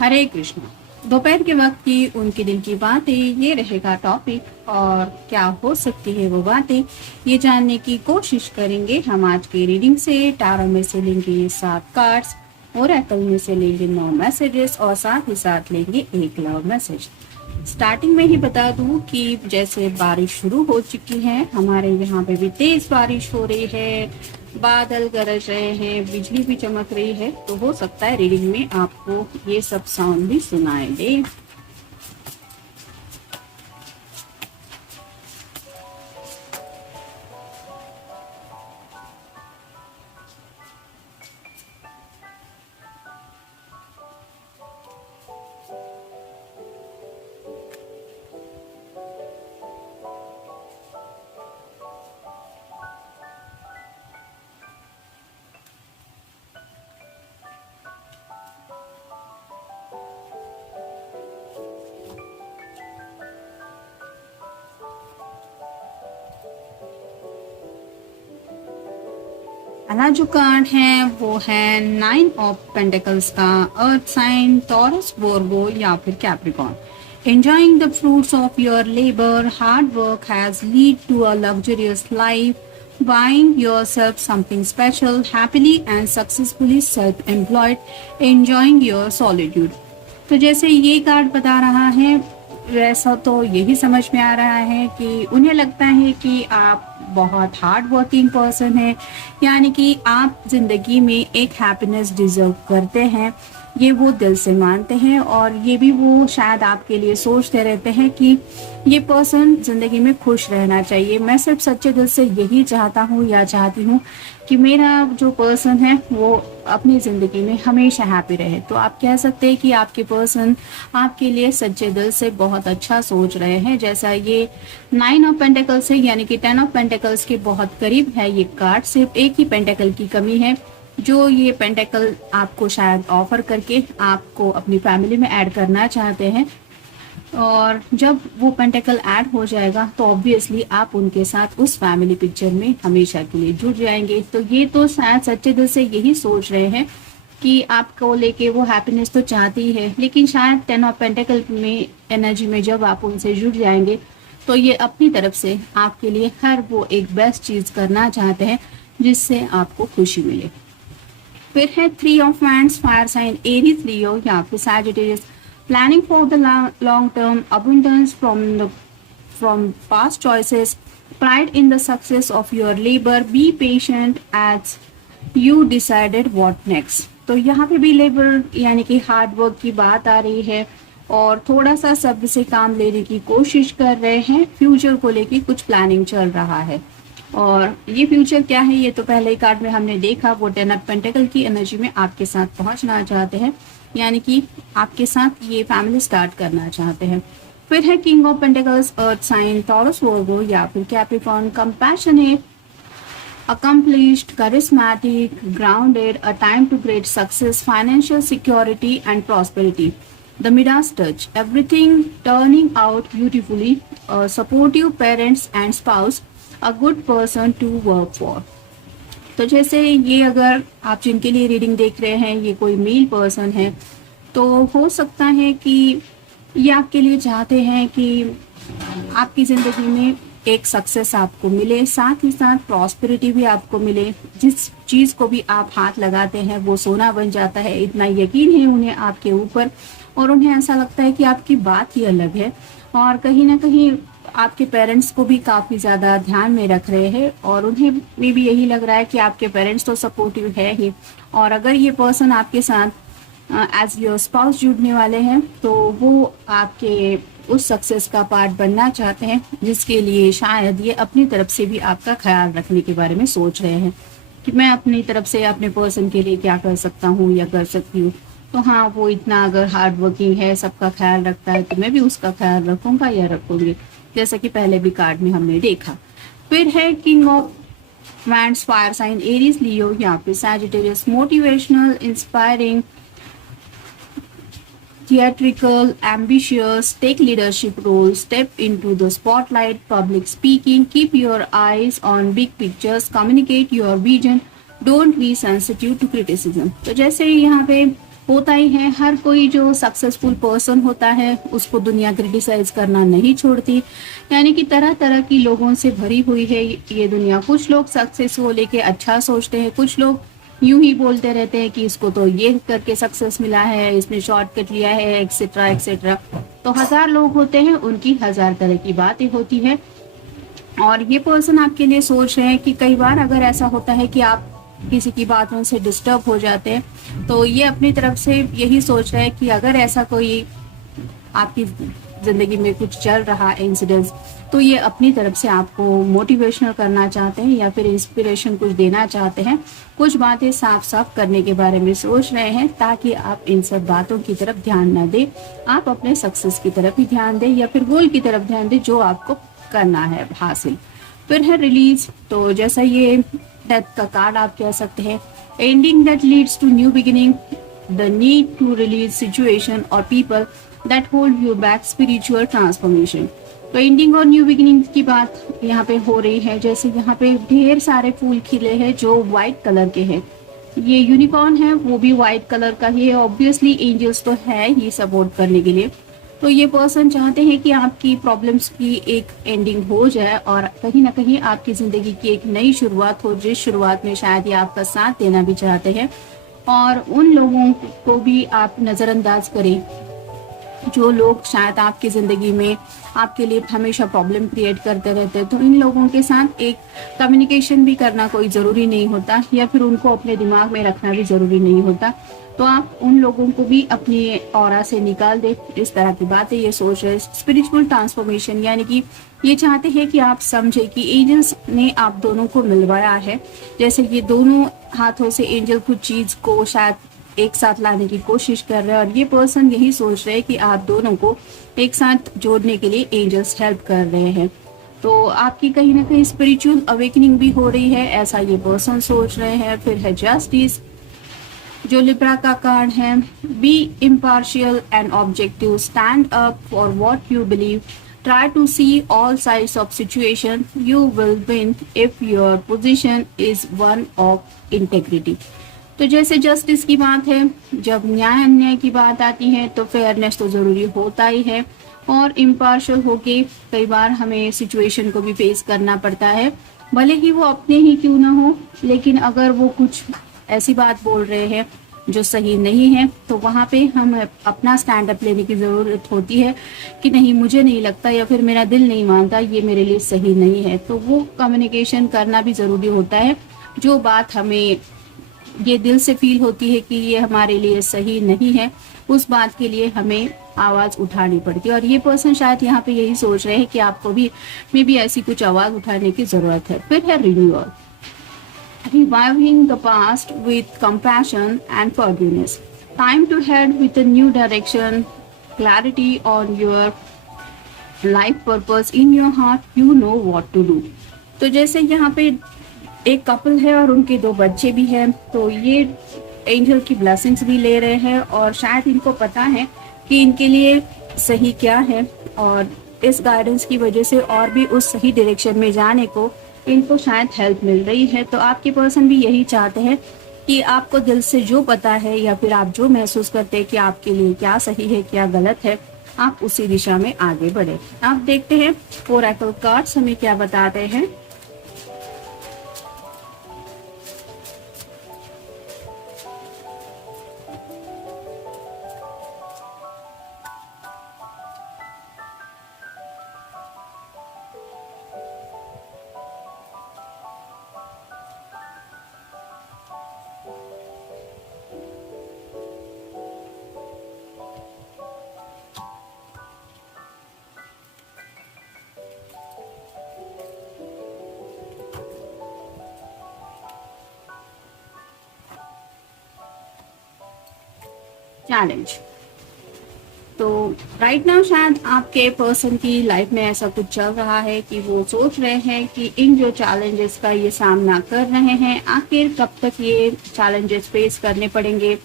हरे कृष्णा। दोपहर के वक्त की उनके दिल की बातें, ये रहेगा टॉपिक। और क्या हो सकती है वो बातें, ये जानने की कोशिश करेंगे हम आज के रीडिंग से। टारो में से लेंगे 7 कार्ड्स, ओरेकल में से लेंगे 9 मैसेजेस और साथ ही साथ लेंगे एक लव मैसेज। स्टार्टिंग में ही बता दूं कि जैसे बारिश शुरू हो चुकी है, हमारे यहाँ पे भी तेज बारिश हो रही है, बादल गरज रहे हैं, बिजली भी चमक रही है, तो हो सकता है रीडिंग में आपको ये सब साउंड भी सुनाई दे। पहला जो कार्ड है वो है 9 ऑफ पेंटिकल्स का। अर्थ साइन टॉरस, वर्गो या फिर Capricorn. Enjoying the fruits of your labor, hard work has lead to a luxurious life. Buying yourself something special, happily and successfully self-employed, enjoying your solitude. तो जैसे ये card बता रहा है, वैसा तो यही समझ में आ रहा है कि उन्हें लगता है कि आप बहुत हार्ड वर्किंग पर्सन हैं, यानी कि आप जिंदगी में एक हैप्पीनेस डिजर्व करते हैं, ये वो दिल से मानते हैं। और ये भी वो शायद आपके लिए सोचते रहते हैं कि ये पर्सन जिंदगी में खुश रहना चाहिए। मैं सिर्फ सच्चे दिल से यही चाहता हूँ या चाहती हूँ कि मेरा जो पर्सन है वो अपनी ज़िंदगी में हमेशा हैप्पी रहे। तो आप कह सकते हैं कि आपके पर्सन आपके लिए सच्चे दिल से बहुत अच्छा सोच रहे हैं। जैसा ये 9 ऑफ पेंटिकल्स है, यानी कि 10 ऑफ पेंटिकल्स के बहुत करीब है ये कार्ड। सिर्फ एक ही पेंटिकल की कमी है, जो ये पेंटिकल आपको शायद ऑफर करके आपको अपनी फैमिली में ऐड करना चाहते हैं। और जब वो पेंटिकल ऐड हो जाएगा तो ऑब्वियसली आप उनके साथ उस फैमिली पिक्चर में हमेशा के लिए जुड़ जाएंगे। तो ये तो शायद सच्चे दिल से यही सोच रहे हैं कि आपको लेके वो हैप्पीनेस तो चाहती ही है, लेकिन शायद 10 ऑफ पेंटिकल में एनर्जी में जब आप उनसे जुड़ जाएंगे तो ये अपनी तरफ से आपके लिए हर वो एक बेस्ट चीज़ करना चाहते हैं जिससे आपको खुशी मिले। फिर है 3 of wands, fire sign Aries, Leo या फिर Sagittarius. Planning for the long term, abundance from past choices, pride in the success of your labor, be patient as you decided what next. तो यहाँ पे भी लेबर यानी कि hard work की बात आ रही है और थोड़ा सा सब्र से काम लेने की कोशिश कर रहे हैं। फ्यूचर को लेके कुछ प्लानिंग चल रहा है और ये फ्यूचर क्या है ये तो पहले ही कार्ड में हमने देखा। वो 10 ऑफ पेंटिकल की एनर्जी में आपके साथ पहुंचना चाहते हैं, यानी कि आपके साथ ये फैमिली स्टार्ट करना चाहते हैं। फिर है king of pentacles, earth sign Taurus, Virgo या फिर Capricorn. Compassionate, accomplished, charismatic, grounded, a time to great success, financial security and prosperity. The Midas touch, everything turning out beautifully, supportive parents and spouse, a good person to work for. तो जैसे ये अगर आप जिनके लिए reading देख रहे हैं ये कोई मेल पर्सन है, तो हो सकता है कि ये आपके लिए चाहते हैं कि आपकी ज़िंदगी में एक सक्सेस आपको मिले, साथ ही साथ प्रॉस्पेरिटी भी आपको मिले। जिस चीज़ को भी आप हाथ लगाते हैं वो सोना बन जाता है, इतना यकीन है उन्हें आपके ऊपर। और उन्हें ऐसा लगता है कि आपकी बात ही अलग है और कहीं ना कहीं आपके पेरेंट्स को भी काफ़ी ज़्यादा ध्यान में रख रहे हैं और उन्हें भी यही लग रहा है कि आपके पेरेंट्स तो सपोर्टिव है ही। और अगर ये पर्सन आपके साथ एज योर स्पाउस जुड़ने वाले हैं तो वो आपके उस सक्सेस का पार्ट बनना चाहते हैं, जिसके लिए शायद ये अपनी तरफ से भी आपका ख्याल रखने के बारे में सोच रहे हैं कि मैं अपनी तरफ से अपने पर्सन के लिए क्या कर सकता हूँ या कर सकती हूँ। तो हाँ, वो इतना अगर हार्ड वर्किंग है, सबका ख्याल रखता है, तो मैं भी उसका ख्याल रखूँगा या रखूँगी, जैसा कि पहले भी कार्ड में हमने देखा। फिर है king of wands, fire sign Aries, Leo या फिर Sagittarius. Motivational, inspiring, theatrical, ambitious, take leadership roles, step into the spotlight, public speaking, keep your eyes on big pictures, communicate your vision, don't be sensitive to criticism. तो जैसे यहाँ पे होता ही है। हर कोई जो सक्सेसफुल पर्सन होता है उसको दुनिया क्रिटिसाइज करना नहीं छोड़ती, यानी कि तरह तरह की लोगों से भरी हुई है ये दुनिया। कुछ लोग सक्सेस को लेके अच्छा सोचते हैं, कुछ लोग यूं ही बोलते रहते हैं कि इसको तो ये करके सक्सेस मिला है, इसने शॉर्टकट लिया है, एक्सेट्रा एक्सेट्रा। तो हजार लोग होते हैं, उनकी हजार तरह की बातें होती है। और ये पर्सन आपके लिए सोच रहे हैं कि कई बार अगर ऐसा होता है कि आप किसी की बातों से डिस्टर्ब हो जाते हैं, तो ये अपनी तरफ से यही सोच रहे हैं कि अगर ऐसा कोई आपकी जिंदगी में कुछ चल रहा इंसिडेंट्स, तो ये अपनी तरफ से आपको मोटिवेशनल करना चाहते हैं या फिर इंस्पिरेशन कुछ देना चाहते हैं, कुछ बातें साफ साफ करने के बारे में सोच रहे हैं, ताकि आप इन सब बातों की तरफ ध्यान ना दें, आप अपने सक्सेस की तरफ ही ध्यान दें या फिर गोल की तरफ ध्यान दें जो आपको करना है हासिल। फिर है रिलीज। तो जैसा ये डेथ का कार्ड आप कह सकते हैं, ending that leads to new beginning, the need to release situation और people that hold you back, spiritual transformation. तो एंडिंग और न्यू बिगिनिंग की बात यहाँ पे हो रही है। जैसे यहाँ पे ढेर सारे फूल खिले हैं जो व्हाइट कलर के हैं। ये यूनिकॉर्न है, वो भी व्हाइट कलर का ही है। ऑब्वियसली एंजल्स तो है ही सपोर्ट करने के लिए। तो ये पर्सन चाहते हैं कि आपकी प्रॉब्लम्स की एक एंडिंग हो जाए और कहीं ना कहीं आपकी जिंदगी की एक नई शुरुआत हो, जिस शुरुआत में शायद ये आपका साथ देना भी चाहते हैं। और उन लोगों को भी आप नजरअंदाज करें जो लोग शायद आपकी जिंदगी में आपके लिए हमेशा प्रॉब्लम क्रिएट करते रहते हैं। तो इन लोगों के साथ एक कम्युनिकेशन भी करना कोई जरूरी नहीं होता, या फिर उनको अपने दिमाग में रखना भी जरूरी नहीं होता। तो आप उन लोगों को भी अपनी ऑरा से निकाल दे। इस तरह की बातें ये सोच रहे। स्पिरिचुअल ट्रांसफॉर्मेशन यानी कि ये चाहते हैं कि आप समझे कि एंजल्स ने आप दोनों को मिलवाया है। जैसे ये दोनों हाथों से एंजल कुछ चीज को शायद एक साथ लाने की कोशिश कर रहे हैं, और ये पर्सन यही सोच रहे हैं कि आप दोनों को एक साथ जोड़ने के लिए एंजल्स हेल्प कर रहे हैं। तो आपकी कहीं ना कहीं स्पिरिचुअल अवेकनिंग भी हो रही है, ऐसा ये पर्सन सोच रहे हैं। फिर है जस्टिस, जो लिब्रा का कार्ड है। Be impartial and objective, stand up for what you believe, try to see all sides of situation, you will win if your position is one of integrity. तो जैसे जस्टिस की बात है, जब न्याय अन्याय की बात आती है तो फेयरनेस तो जरूरी होता ही है, और इम्पार्शियल होके कई बार हमें सिचुएशन को भी फेस करना पड़ता है, भले ही वो अपने ही क्यों ना हो। लेकिन अगर वो कुछ ऐसी बात बोल रहे हैं जो सही नहीं है, तो वहाँ पे हम अपना स्टैंड अप लेने की ज़रूरत होती है कि नहीं, मुझे नहीं लगता या फिर मेरा दिल नहीं मानता, ये मेरे लिए सही नहीं है। तो वो कम्युनिकेशन करना भी ज़रूरी होता है। जो बात हमें ये दिल से फील होती है कि ये हमारे लिए सही नहीं है, उस बात के लिए हमें आवाज उठानी पड़ती है। और ये पर्सन शायद यहाँ पे यही सोच रहे हैं कि आपको भी मे बी ऐसी कुछ आवाज उठाने की जरूरत है। फिर है renewal, reviving the past with compassion and forgiveness. Time to head with a new direction, clarity on your life purpose, in your heart you know what to do. तो जैसे यहाँ पे एक कपल है और उनके 2 बच्चे भी हैं, तो ये एंजल की ब्लेसिंग्स भी ले रहे हैं, और शायद इनको पता है कि इनके लिए सही क्या है, और इस गाइडेंस की वजह से और भी उस सही डायरेक्शन में जाने को इनको शायद हेल्प मिल रही है। तो आपके पर्सन भी यही चाहते हैं कि आपको दिल से जो पता है या फिर आप जो महसूस करते हैं कि आपके लिए क्या सही है क्या गलत है, आप उसी दिशा में आगे बढ़े। आप देखते हैं ओरेकल कार्ड्स हमें क्या बताते हैं। चैलेंज। तो राइट नाउ शायद आपके पर्सन की लाइफ में ऐसा कुछ चल रहा है कि वो सोच रहे हैं कि इन जो चैलेंजेस का ये सामना कर रहे हैं, आखिर कब तक ये चैलेंजेस फेस करने पड़ेंगे।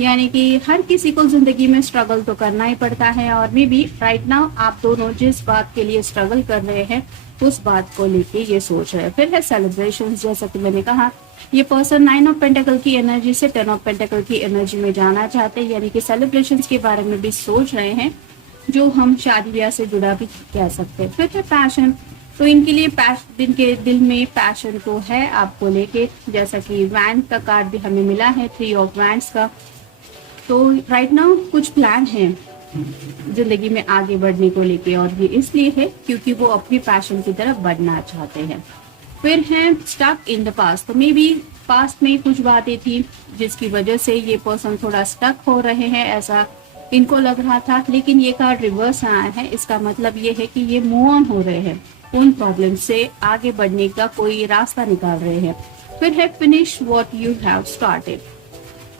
यानी कि हर किसी को जिंदगी में स्ट्रगल तो करना ही पड़ता है, और मे बी राइट नाउ आप दोनों जिस बात के लिए स्ट्रगल कर रहे हैं उस बात को लेके ये सोच रहे हैं। फिर है सेलिब्रेशन, जैसा कि मैंने कहा ये पर्सन 9 ऑफ पेंटिकल की एनर्जी से 10 ऑफ पेंटिकल की एनर्जी में जाना चाहते हैं, यानी कि सेलिब्रेशन के बारे में भी सोच रहे हैं, जो हम शादी ब्याह से जुड़ा भी कह सकते हैं। फिर है पैशन, तो इनके लिए इनके दिल में पैशन तो है आपको लेके, जैसा कि वैन का कार्ड भी हमें मिला है, 3 ऑफ वैंड्स का। तो राइट नाउ कुछ प्लान है जिंदगी में आगे बढ़ने को लेके, और ये इसलिए है क्योंकि वो अपनी पैशन की तरफ बढ़ना चाहते हैं। फिर है स्टक इन द पास्ट, तो मे बी पास्ट में कुछ बातें थी जिसकी वजह से ये पर्सन थोड़ा स्टक हो रहे हैं, ऐसा इनको लग रहा था, लेकिन ये कार्ड रिवर्स आया है। इसका मतलब ये है कि ये मूव ऑन हो रहे हैं, उन प्रॉब्लम से आगे बढ़ने का कोई रास्ता निकाल रहे हैं। फिर है finish what you have started,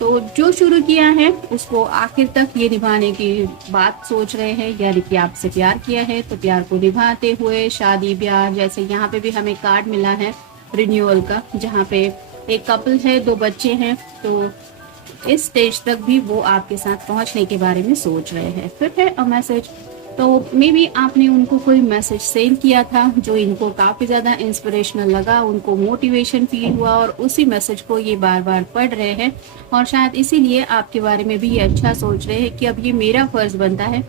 तो जो शुरू किया है उसको आखिर तक ये निभाने की बात सोच रहे हैं, यानी कि आपसे प्यार किया है तो प्यार को निभाते हुए शादी ब्याह, जैसे यहाँ पे भी हमें कार्ड मिला है रिन्यूअल का, जहाँ पे एक कपल है, 2 बच्चे हैं, तो इस स्टेज तक भी वो आपके साथ पहुंचने के बारे में सोच रहे हैं। फिर है अ मैसेज, तो मे बी आपने उनको कोई मैसेज सेंड किया था जो इनको काफी ज्यादा इंस्पिरेशनल लगा, उनको मोटिवेशन फील हुआ, और उसी मैसेज को ये बार बार पढ़ रहे हैं, और शायद इसीलिए आपके बारे में भी ये अच्छा सोच रहे हैं कि अब ये मेरा फर्ज बनता है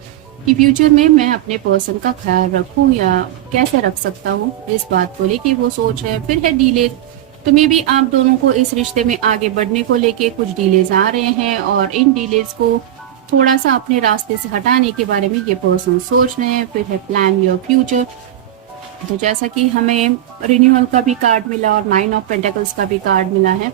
कि फ्यूचर में मैं अपने पर्सन का ख्याल रखूं, या कैसे रख सकता हूँ, इस बात को लेके वो सोच रहे हैं। फिर है डिले, तो मे बी आप दोनों को इस रिश्ते में आगे बढ़ने को लेके कुछ डिलेज आ रहे हैं, और इन डिलेज को थोड़ा सा अपने रास्ते से हटाने के बारे में ये पर्सन सोच रहे हैं। फिर है प्लान योर फ्यूचर, तो जैसा कि हमें रिन्यूअल का भी कार्ड मिला और 9 ऑफ पेंटिकल्स का भी कार्ड मिला है,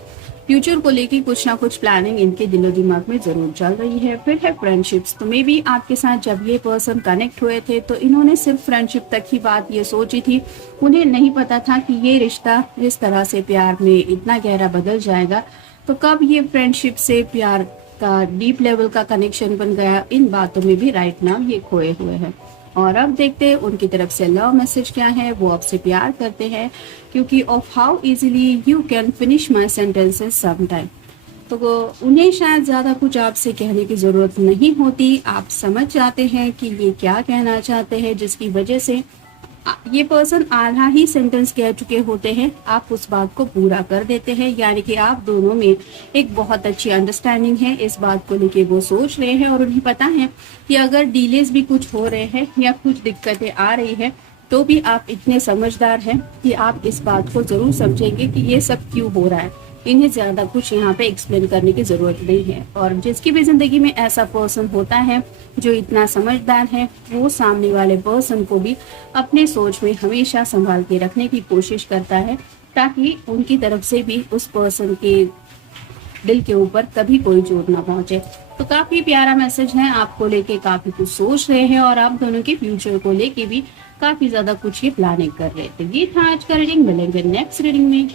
फ्यूचर को लेके कुछ ना कुछ प्लानिंग इनके दिलो दिमाग में जरूर चल रही है। फिर है फ्रेंडशिप्स, तो मे बी आपके साथ जब ये पर्सन कनेक्ट हुए थे तो इन्होंने सिर्फ फ्रेंडशिप तक ही बात ये सोची थी, उन्हें नहीं पता था कि ये रिश्ता इस तरह से प्यार में इतना गहरा बदल जाएगा। तो कब ये फ्रेंडशिप से प्यार का डीप लेवल का कनेक्शन बन गया, इन बातों में भी राइट नाउ ये खोए हुए हैं। और अब देखते हैं उनकी तरफ से लव मैसेज क्या है। वो आपसे प्यार करते हैं क्योंकि of how easily you can finish my sentences some time, तो उन्हें शायद ज्यादा कुछ आपसे कहने की जरूरत नहीं होती, आप समझ जाते हैं कि ये क्या कहना चाहते हैं, जिसकी वजह से ये पर्सन आधा ही सेंटेंस कह चुके होते हैं, आप उस बात को पूरा कर देते हैं, यानी कि आप दोनों में एक बहुत अच्छी अंडरस्टैंडिंग है, इस बात को लेके वो सोच रहे हैं। और उन्हें पता है कि अगर डिलेज भी कुछ हो रहे हैं या कुछ दिक्कतें आ रही है, तो भी आप इतने समझदार हैं कि आप इस बात को जरूर समझेंगे कि ये सब क्यों हो रहा है। इन्हें ज्यादा कुछ यहाँ पे एक्सप्लेन करने की जरूरत नहीं है। और जिसकी भी जिंदगी में ऐसा पर्सन होता है जो इतना समझदार है, वो सामने वाले पर्सन को भी अपने सोच में हमेशा संभाल के रखने की कोशिश करता है, ताकि उनकी तरफ से भी उस पर्सन के दिल के ऊपर कभी कोई चोट ना पहुंचे। तो काफी प्यारा मैसेज है, आपको लेके काफी कुछ सोच रहे हैं, और आप दोनों के फ्यूचर को लेके भी काफी ज्यादा कुछ ये प्लानिंग कर रहे थे। ये था आज का रीडिंग, मिलेंगे नेक्स्ट रीडिंग में।